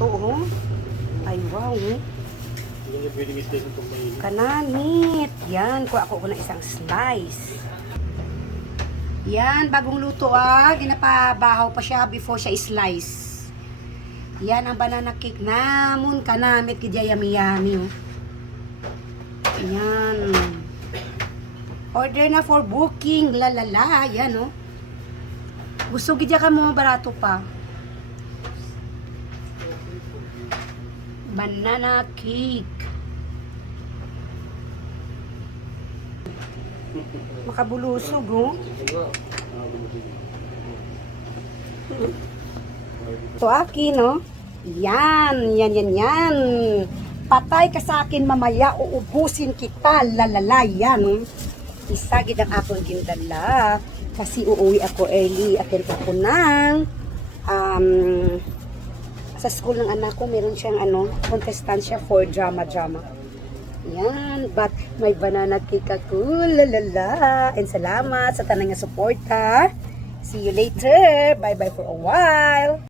luto, oh. Ay, wow, oh. Kananit. Yan, kuha ko na isang slice. Yan, bagong luto, ah. Ginapabahaw pa siya before siya slice. Yan ang banana cake namon kanamit kidya yummy-yummy, oh. Yan. Order na for booking. Lalala. Yan, oh. Gusto gidya ka mo, barato pa. Banana cake. Makabulusog, oh. Ito akin, no? Yan. Patay ka sa akin mamaya, uubusin kita. Lalala, yan, oh. Isagid ang akong gindala. Kasi uuwi ako early. Attend ako ng sa school ng anak ko, meron siyang contestant siya for drama. Yan, but may banana cake ako. Lalala. And salamat sa tanang nga support, ha. See you later. Bye-bye for a while.